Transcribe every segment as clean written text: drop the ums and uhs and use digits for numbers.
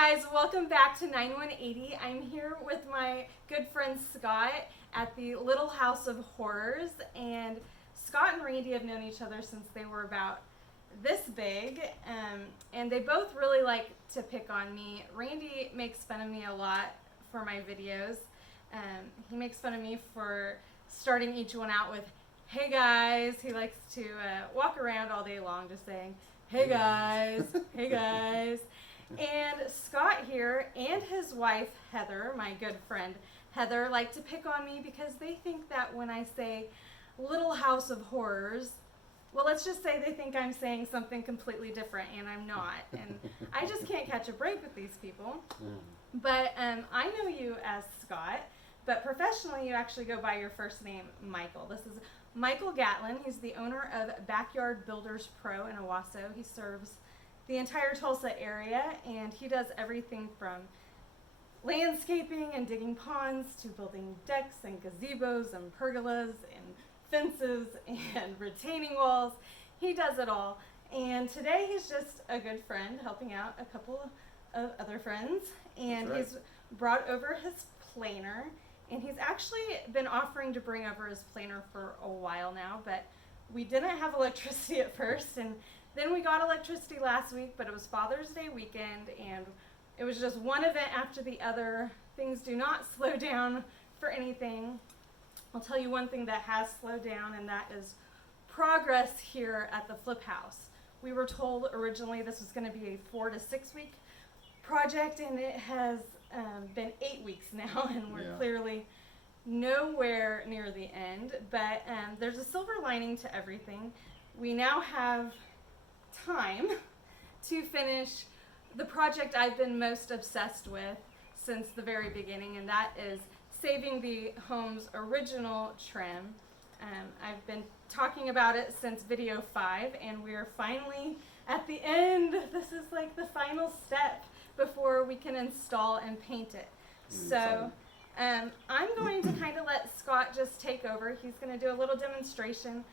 guys, welcome back to 9180. I'm here with my good friend Scott at the Little House of Horrors, and Scott and Randy have known each other since they were about this big, and they both really like to pick on me. Randy makes fun of me a lot for my videos. He makes fun of me for starting each one out with, "Hey guys." He likes to walk around all day long just saying, "Hey guys, hey guys." And Scott here and his wife Heather, my good friend Heather, like to pick on me because they think that when I say Little House of Horrors, well, let's just say they think I'm saying something completely different, and I'm not. And I just can't catch a break with these people. But I know you as Scott, but professionally you actually go by your first name, Michael. This is Michael Gatlin. He's the owner of Backyard Builders Pro in Owasso. He serves the entire Tulsa area, and he does everything from landscaping and digging ponds to building decks and gazebos and pergolas and fences and retaining walls. He does it all. And today he's just a good friend helping out a couple of other friends, and he's brought over his planer, and he's actually been offering to bring over his planer for a while now, but we didn't have electricity at first, and then we got electricity last week, but it was Father's Day weekend, and it was just one event after the other. Things do not slow down for anything. I'll tell you one thing that has slowed down, and that is progress here at the Flip House. We were told originally this was going to be a 4 to 6 week project, and it has been 8 weeks now, and we're clearly nowhere near the end. But there's a silver lining to everything. We now have time to finish the project I've been most obsessed with since the very beginning, and that is saving the home's original trim. I've been talking about it since video 5, and we're finally at the end. This is like the final step before we can install and paint it. So I'm going to kind of let Scott just take over. He's going to do a little demonstration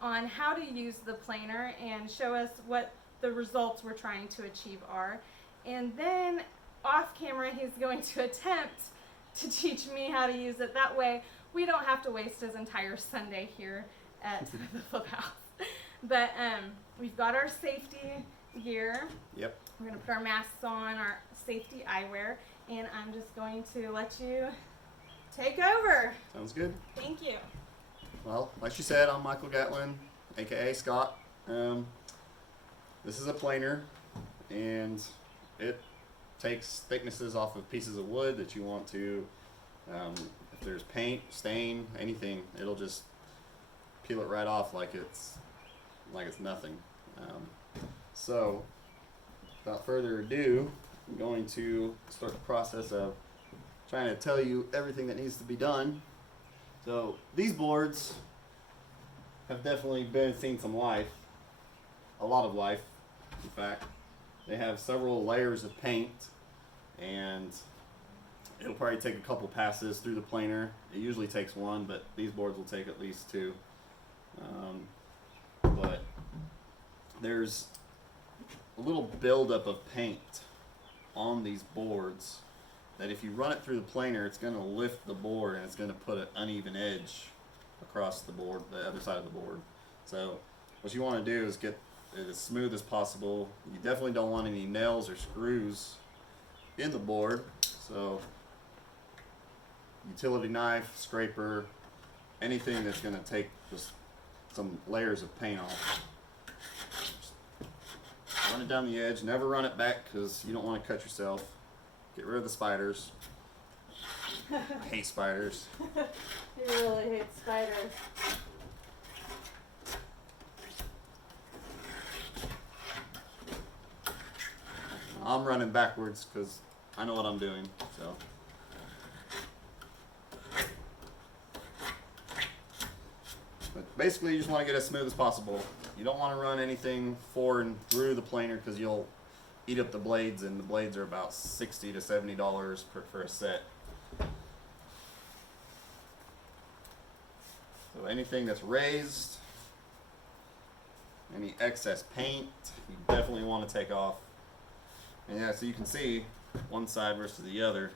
on how to use the planer and show us what the results we're trying to achieve are. And then off camera, he's going to attempt to teach me how to use it. That way we don't have to waste his entire Sunday here at the Flip House. But we've got our safety gear. Yep. We're going to put our masks on, our safety eyewear, and I'm just going to let you take over. Sounds good. Thank you. Well, like she said, I'm Michael Gatlin, aka Scott. This is a planer, and it takes thicknesses off of pieces of wood that you want to, if there's paint, stain, anything, it'll just peel it right off like it's nothing. So, without further ado, I'm going to start the process of trying to tell you everything that needs to be done. So these boards have definitely seen some life, a lot of life, in fact. They have several layers of paint, and it'll probably take a couple passes through the planer. It usually takes one, but these boards will take at least 2. But there's a little buildup of paint on these boards that if you run it through the planer, it's going to lift the board, and it's going to put an uneven edge across the board, the other side of the board. So what you want to do is get it as smooth as possible. You definitely don't want any nails or screws in the board. So utility knife, scraper, anything that's going to take just some layers of paint off. Just run it down the edge. Never run it back because you don't want to cut yourself. Get rid of the spiders. I hate spiders. You really hate spiders. I'm running backwards because I know what I'm doing. So. But basically, you just want to get as smooth as possible. You don't want to run anything forward and through the planer because you'll eat up the blades, and the blades are about $60 to $70 for a set. So anything that's raised, any excess paint, you definitely want to take off. And yeah, so you can see one side versus the other.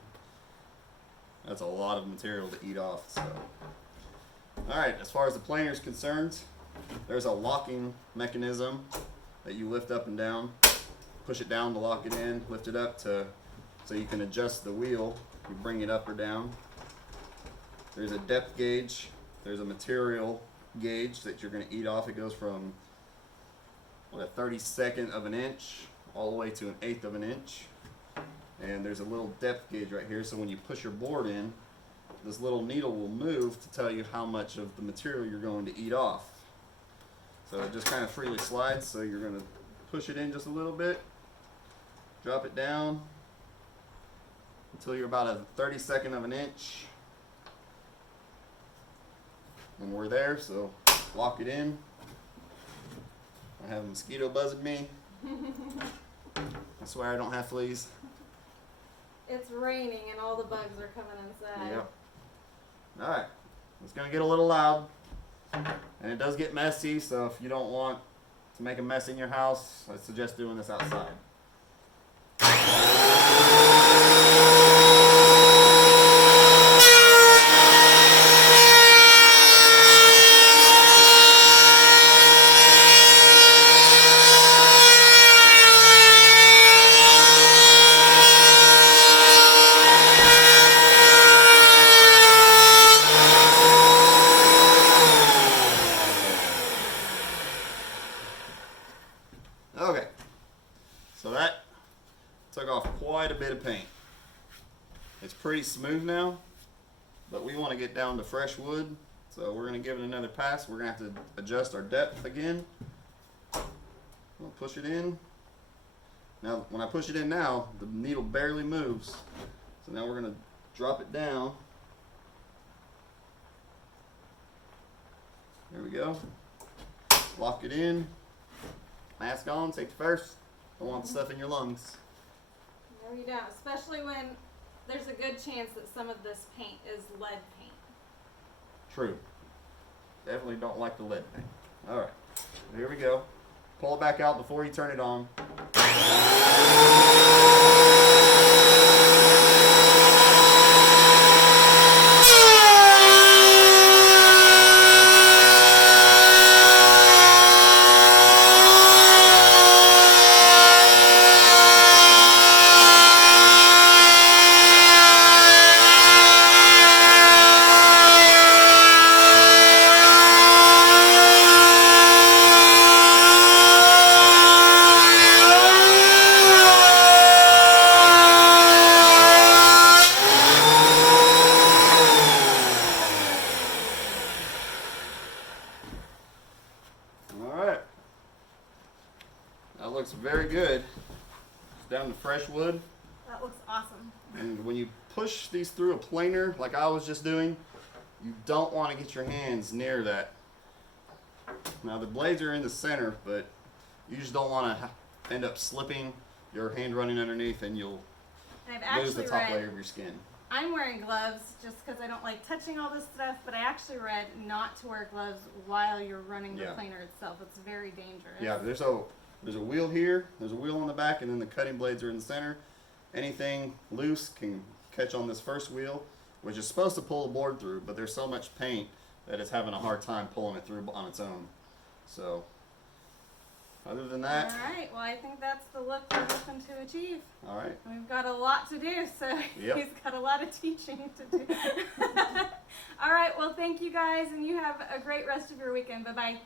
That's a lot of material to eat off. So, all right. As far as the planer is concerned, there's a locking mechanism that you lift up and down. Push it down to lock it in. Lift it up so you can adjust the wheel. You bring it up or down. There's a depth gauge. There's a material gauge that you're going to eat off. It goes from a 32nd of an inch all the way to an 1/8 of an inch. And there's a little depth gauge right here, so when you push your board in, this little needle will move to tell you how much of the material you're going to eat off. So it just kind of freely slides, so you're going to push it in just a little bit, drop it down until you're about a 32nd of an inch. And we're there, so lock it in. I have a mosquito buzzing me. I swear I don't have fleas. It's raining and all the bugs are coming inside. Yep. Alright. It's going to get a little loud. And it does get messy, so if you don't want to make a mess in your house, I suggest doing this outside. Okay, so that took off quite a bit of paint. It's pretty smooth now, but we want to get down to fresh wood, so we're going to give it another pass. We're going to have to adjust our depth again. We'll push it in. Now, when I push it in now, the needle barely moves. So now we're going to drop it down. There we go. Lock it in. Mask on, safety first. Don't want the stuff in your lungs. No, you don't. Especially when there's a good chance that some of this paint is lead paint. True. Definitely don't like the lead paint. Alright, here we go. Pull it back out before you turn it on. Alright. That looks very good. It's down to fresh wood. That looks awesome. And when you push these through a planer, like I was just doing, you don't want to get your hands near that. Now the blades are in the center, but you just don't want to end up slipping, your hand running underneath, and you'll I've lose the actually top layer read, of your skin. I'm wearing gloves just because I don't like touching all this stuff, but I actually read not to wear gloves while you're running the Yeah. planer itself. It's very dangerous. Yeah, there's a wheel here, there's a wheel on the back, and then the cutting blades are in the center. Anything loose can catch on this first wheel, which is supposed to pull the board through, but there's so much paint that it's having a hard time pulling it through on its own. So, other than that, Alright, well I think that's the look we're hoping to achieve. alright. We've got a lot to do, so Yep. he's got a lot of teaching to do. Alright, well thank you guys, and you have a great rest of your weekend. Bye-bye.